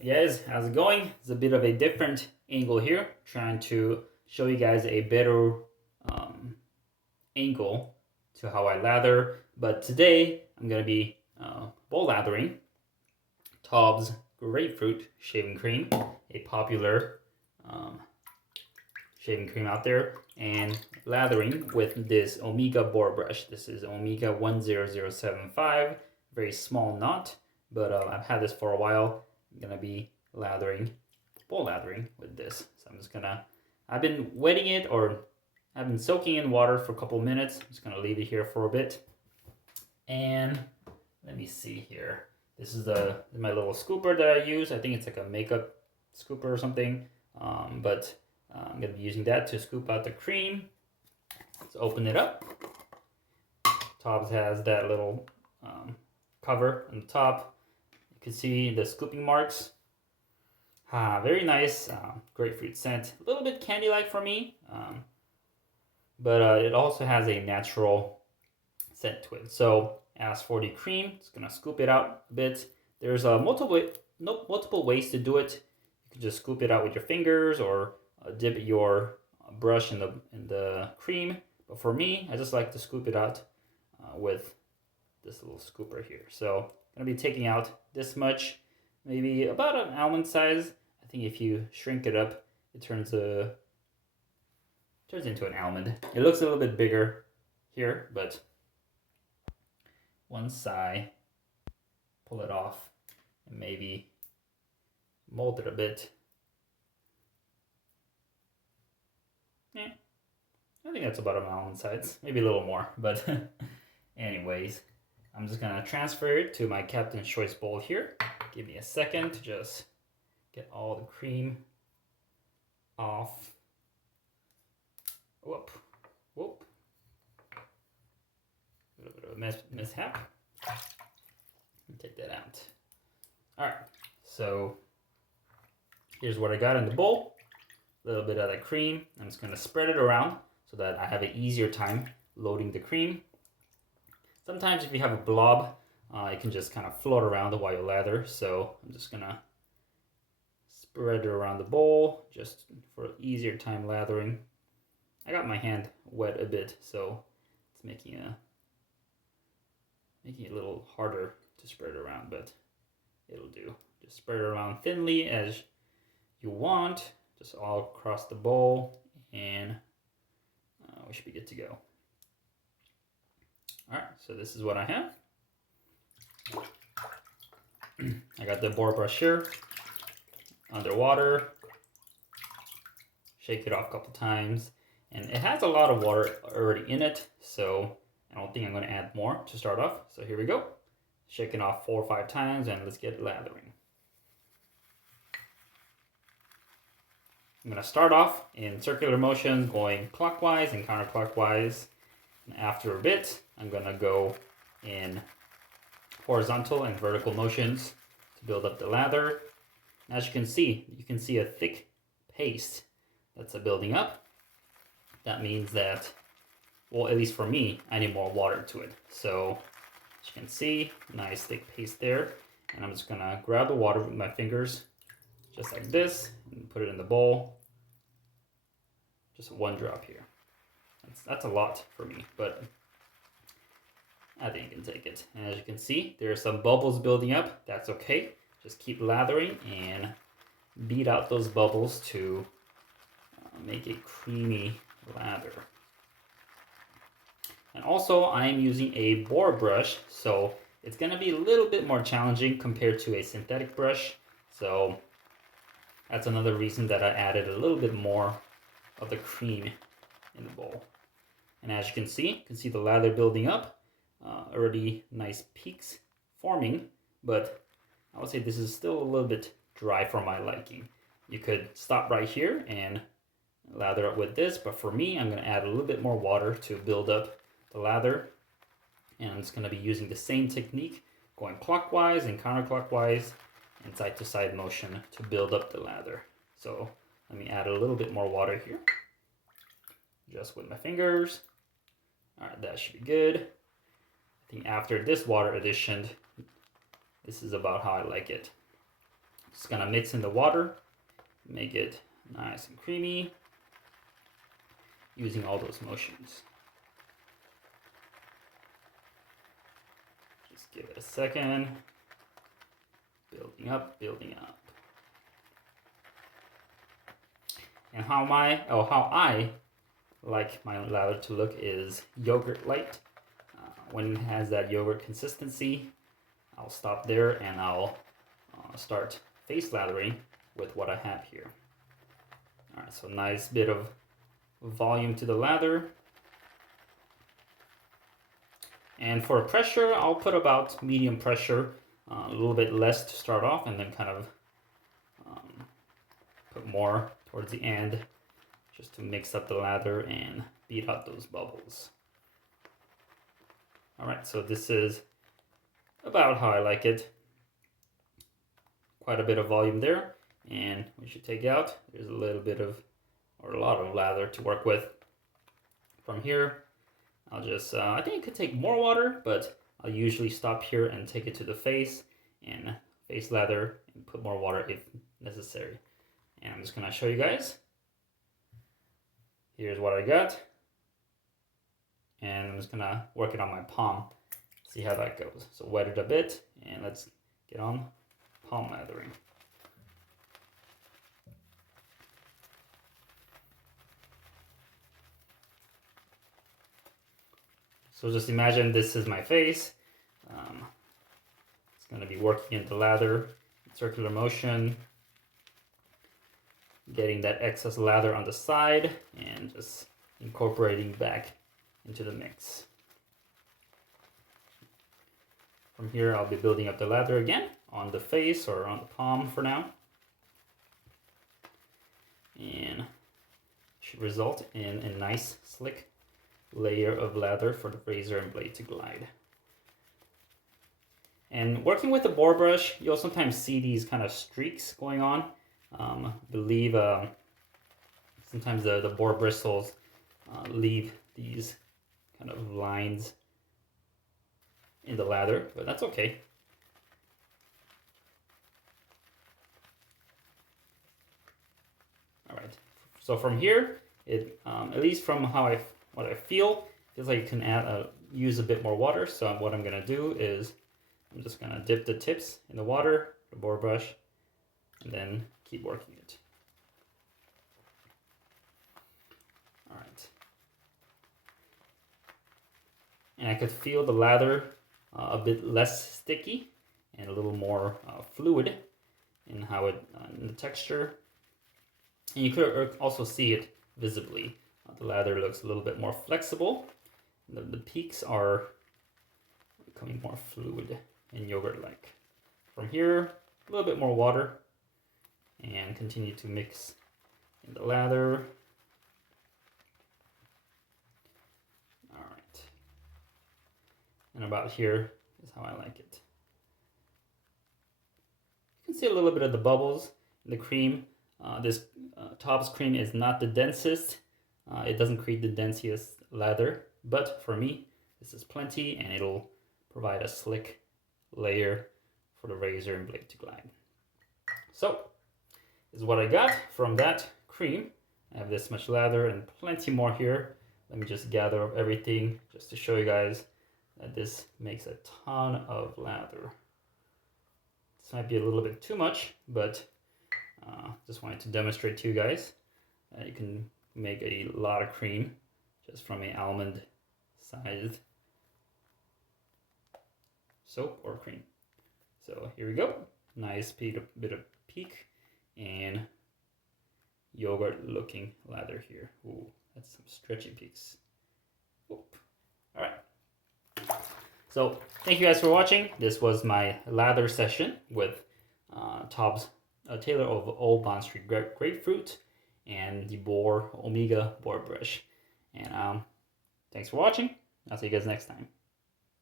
Hey guys, how's it going? It's a bit of a different angle here, trying to show you guys a better angle to how I lather. But today I'm going to be bowl lathering TOBS Grapefruit shaving cream, a popular um, shaving cream out there, and lathering with this Omega Boar brush. This is Omega 10075, very small knot, but I've had this for a while. I'm gonna be lathering, bowl lathering with this. So I'm just gonna, I've been wetting it, or I've been soaking in water for a couple minutes. I'm just gonna leave it here for a bit. And let me see here. This is my little scooper that I use. I think it's like a makeup scooper or something. But I'm going to be using that to scoop out the cream. Let's open it up. TOBS has that little cover on the top. You can see the scooping marks. Very nice grapefruit scent. A little bit candy-like for me, but it also has a natural scent to it. So as for the cream, it's going to scoop it out a bit. There's multiple ways to do it. You can just scoop it out with your fingers or dip your brush in the cream. But for me, I just like to scoop it out with this little scooper here. So I'm gonna be taking out this much, maybe about an almond size. I think if you shrink it up, it turns into an almond. It looks a little bit bigger here, but once I pull it off and maybe mold it a bit, I think that's about an almond size, maybe a little more, but anyways, I'm just gonna transfer it to my Captain's Choice bowl here. Give me a second to just get all the cream off. Whoop. A little bit of a mishap. Take that out. All right, so here's what I got in the bowl. A little bit of that cream. I'm just gonna spread it around so that I have an easier time loading the cream. Sometimes if you have a blob, it can just kind of float around while you lather. So I'm just gonna spread it around the bowl just for easier time lathering. I got my hand wet a bit, so it's making it a little harder to spread around, but it'll do. Just spread it around thinly as you want, just all across the bowl, and we should be good to go. All right, so this is what I have. I got the Boar brush here, underwater, shake it off a couple times, and it has a lot of water already in it, so I don't think I'm going to add more to start off. So here we go, shaking off 4 or 5 times, and let's get lathering. I'm going to start off in circular motions, going clockwise and counterclockwise. And after a bit, I'm going to go in horizontal and vertical motions to build up the lather. And as you can see a thick paste that's building up. That means that, well, at least for me, I need more water to it. So as you can see, nice thick paste there. And I'm just going to grab the water with my fingers, just like this, and put it in the bowl. Just 1 drop here. That's a lot for me, but I think you can take it. And as you can see, there are some bubbles building up. That's okay. Just keep lathering and beat out those bubbles to make a creamy lather. And also, I'm using a Boar brush, so it's going to be a little bit more challenging compared to a synthetic brush. So that's another reason that I added a little bit more of the cream in the bowl. And as you can see the lather building up, already nice peaks forming, but I would say this is still a little bit dry for my liking. You could stop right here and lather up with this, but for me, I'm going to add a little bit more water to build up the lather, and I'm just going to be using the same technique, going clockwise and counterclockwise and side to side motion to build up the lather. So let me add a little bit more water here, just with my fingers. All right, that should be good. I think after this water addition, this is about how I like it. Just gonna mix in the water, make it nice and creamy, using all those motions. Just give it a second. Building up, building up. And how I like my lather to look is yogurt light. When it has that yogurt consistency, I'll stop there and I'll start face lathering with what I have here. All right, so nice bit of volume to the lather. And for pressure, I'll put about medium pressure, a little bit less to start off, and then kind of put more towards the end, just to mix up the lather and beat out those bubbles. All right, so this is about how I like it. Quite a bit of volume there, and we should take out. There's a little bit of, or a lot of lather to work with. From here, I'll just, I think it could take more water, but I'll usually stop here and take it to the face and face lather and put more water if necessary. And I'm just gonna show you guys. Here's what I got. And I'm just gonna work it on my palm, see how that goes. So wet it a bit, and let's get on palm lathering. So just imagine this is my face. It's gonna be working into lather, circular motion, getting that excess lather on the side, and just incorporating back into the mix. From here, I'll be building up the lather again on the face or on the palm for now. And should result in a nice slick layer of lather for the razor and blade to glide. And working with the boar brush, you'll sometimes see these kind of streaks going on. I believe sometimes the boar bristles leave these kind of lines in the lather, but that's okay. All right, so from here, it at least from what I feel, feels like you can use a bit more water. So what I'm gonna do is I'm just gonna dip the tips in the water, the boar brush, and then keep working it. All right. And I could feel the lather a bit less sticky and a little more fluid in how it, in the texture. And you could also see it visibly. The lather looks a little bit more flexible. The peaks are becoming more fluid and yogurt-like. From here, a little bit more water, and continue to mix in the lather. All right. And about here is how I like it. You can see a little bit of the bubbles in the cream. This TOBS cream is not the densest. It doesn't create the densiest lather, but for me, this is plenty, and it'll provide a slick layer for the razor and blade to glide. So, this is what I got from that cream. I have this much lather and plenty more here. Let me just gather up everything just to show you guys that this makes a ton of lather. This might be a little bit too much, but just wanted to demonstrate to you guys that you can make a lot of cream just from an almond sized soap or cream. So here we go. Nice bit of peak and yogurt looking lather here. Ooh, that's some stretchy peaks. Oop. All right. So thank you guys for watching. This was my lather session with TOBS Taylor of Old Bond Street Grapefruit and the Boar Omega Boar Brush. And thanks for watching. I'll see you guys next time.